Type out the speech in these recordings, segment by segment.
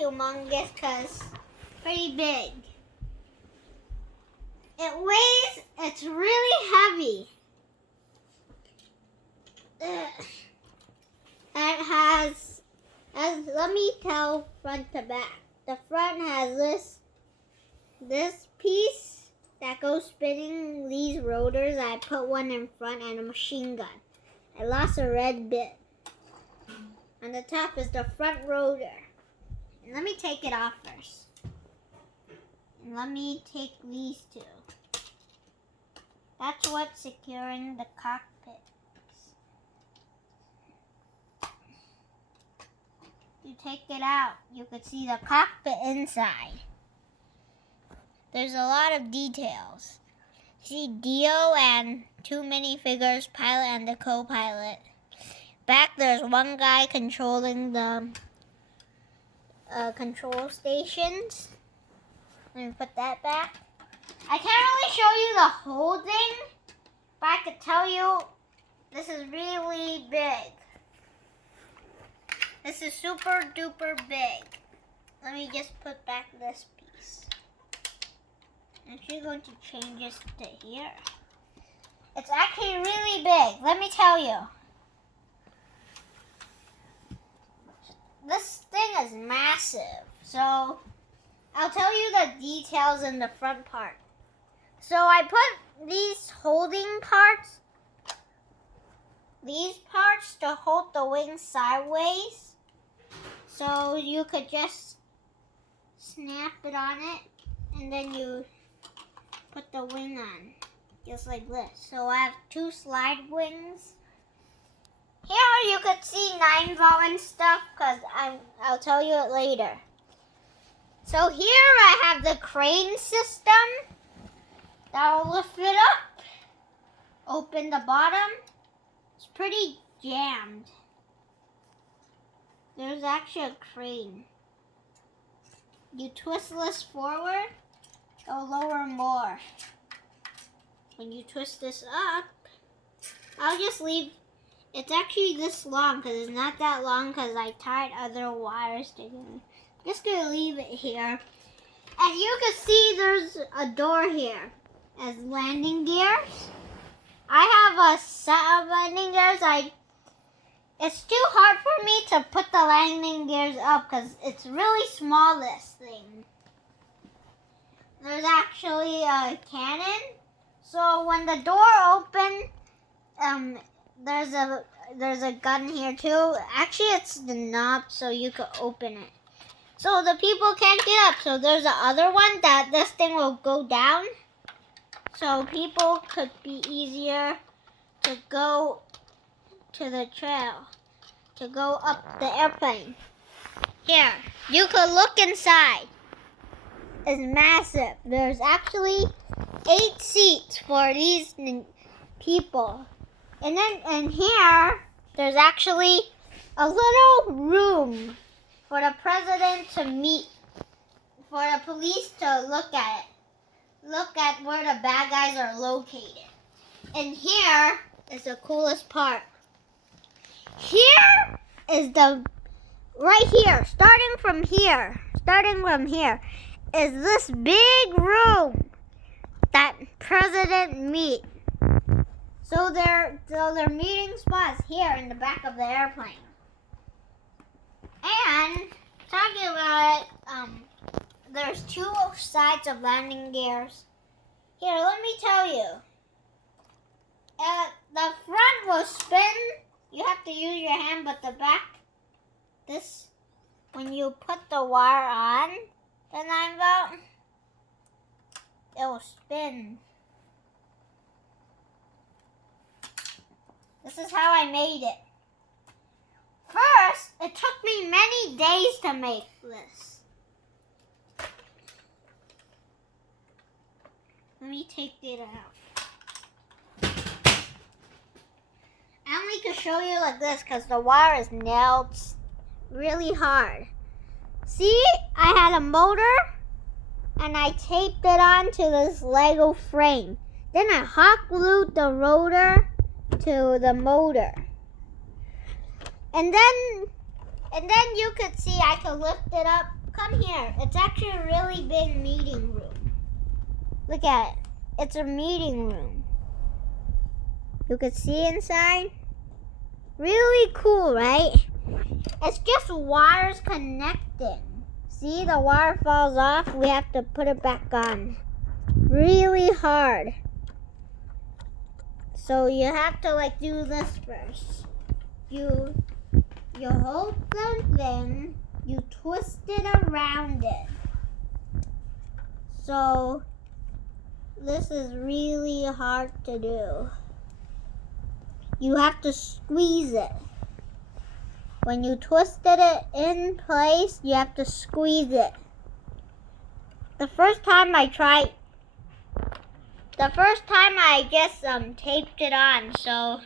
humongous because pretty big. It's really heavy. It has, let me tell front to back. The front has this piece that goes spinning these rotors. I put one in front and a machine gun. I lost a red bit. On the top is the front rotor. And let me take it off first. And let me take these two. That's what's securing the cockpit. You take it out, you could see the cockpit inside. There's a lot of details. See Dio and two minifigures, pilot and the co-pilot. Back there's one guy controlling the control stations. Let me put that back. I can't really show you the whole thing, but I could tell you this is really big. This is super duper big. Let me just put back this piece. I'm actually going to change this to here. It's actually really big. Let me tell you. This thing is massive. So I'll tell you the details in the front part. So I put these holding parts, to hold the wings sideways. So you could just snap it on it and then you put the wing on, just like this. So I have two slide wings. Here you could see 9-volt and stuff because I'll tell you it later. So here I have the crane system that will lift it up. Open the bottom. It's pretty jammed. There's actually a crane. You twist this forward, it'll lower more. When you twist this up, I'll just leave. It's actually this long because it's not that long because I tied other wires together. I'm just going to leave it here. As you can see, there's a door here as landing gears. I have a set of landing gears. It's too hard for me to put the landing gears up because it's really small, this thing. There's actually a cannon. So when the door opens, there's a gun here too. Actually, it's the knob so you could open it. So the people can't get up. So there's the other one that this thing will go down. So people could be easier to go to the trail, to go up the airplane. Here, you could look inside. It's massive. There's actually 8 seats for these people. And then here, there's actually a little room for the president to meet, for the police to look at it. Look at where the bad guys are located. And here is the coolest part. Here is right here, starting from here, is this big room that president meet. So their meeting spots here in the back of the airplane. And talking about it, there's 2 sides of landing gears. Here, let me tell you. The front will spin. You have to use your hand, but the back, when you put the wire on the 9-volt, it will spin. This is how I made it. First, it took me many days to make this. Let me take it out. I only could show you like this because the wire is nailed really hard. See, I had a motor and I taped it onto this Lego frame. Then I hot glued the rotor to the motor. And then you could see I could lift it up come here. It's actually a really big meeting room. Look at it. It's a meeting room. You can see inside. Really cool, right? It's just wires connecting. See, the wire falls off. We have to put it back on. Really hard. So you have to like do this first. You hold the thing. You twist it around it. So this is really hard to do. You have to squeeze it. When you twisted it in place, you have to squeeze it. The first time I just taped it on, so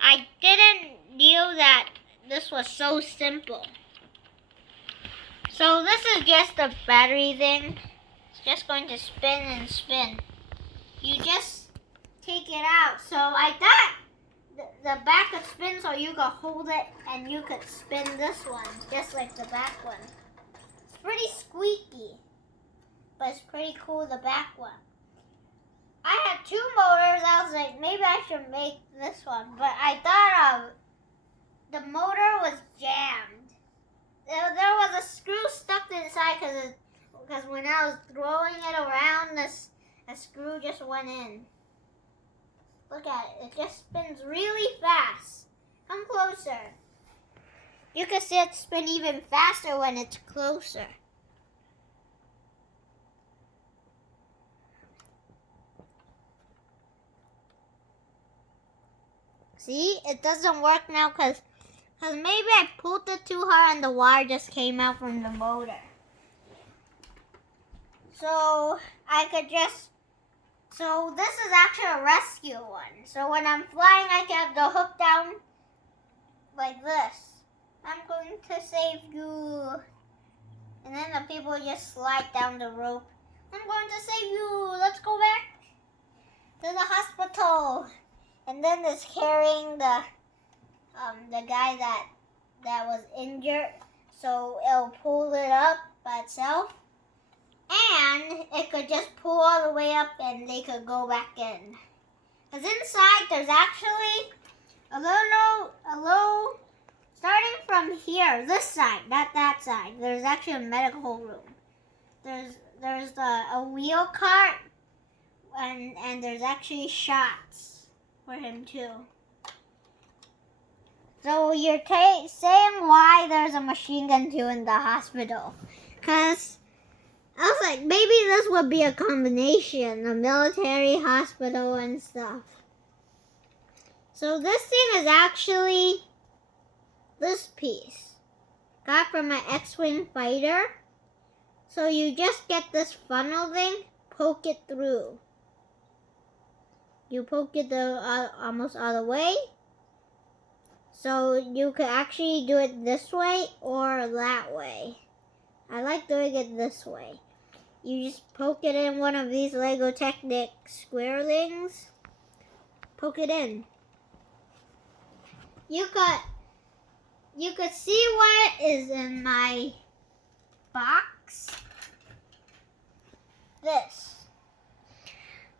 I didn't know that this was so simple. So this is just a battery thing. It's just going to spin and spin. You just take it out. So I thought the back could spin so you could hold it and you could spin this one, just like the back one. It's pretty squeaky, but it's pretty cool, the back one. I had two motors. I was like, maybe I should make this one, but I thought the motor was jammed. There was a screw stuck inside because when I was throwing it around, a screw just went in. Look at it. It just spins really fast. Come closer. You can see it spin even faster when it's closer. See, it doesn't work now because maybe I pulled it too hard and the wire just came out from the motor. So so this is actually a rescue one. So when I'm flying, I can have the hook down like this. I'm going to save you. And then the people just slide down the rope. I'm going to save you. Let's go back to the hospital. And then there's carrying the guy that was injured. So it'll pull it up by itself. And it could just pull all the way up and they could go back in. Because inside there's actually a little, starting from here, this side, not that side, there's actually a medical room. There's a wheel cart and there's actually shots for him too. So you're saying why there's a machine gun too in the hospital. Because I was like, maybe this would be a combination, a military hospital and stuff. So this thing is actually this piece. Got from my X-Wing fighter. So you just get this funnel thing, poke it through. You poke it almost all the way. So you could actually do it this way or that way. I like doing it this way. You just poke it in one of these Lego Technic square things. Poke it in. You could see what is in my box. This.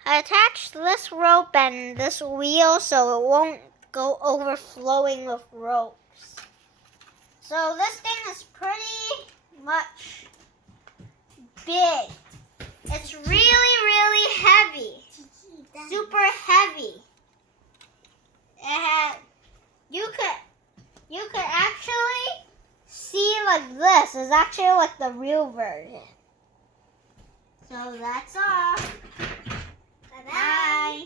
I attached this rope and this wheel so it won't go overflowing with ropes. So this thing is pretty much big. It's really heavy. Super heavy. You could actually see like this. It's actually like the real version. So that's all. Bye-bye.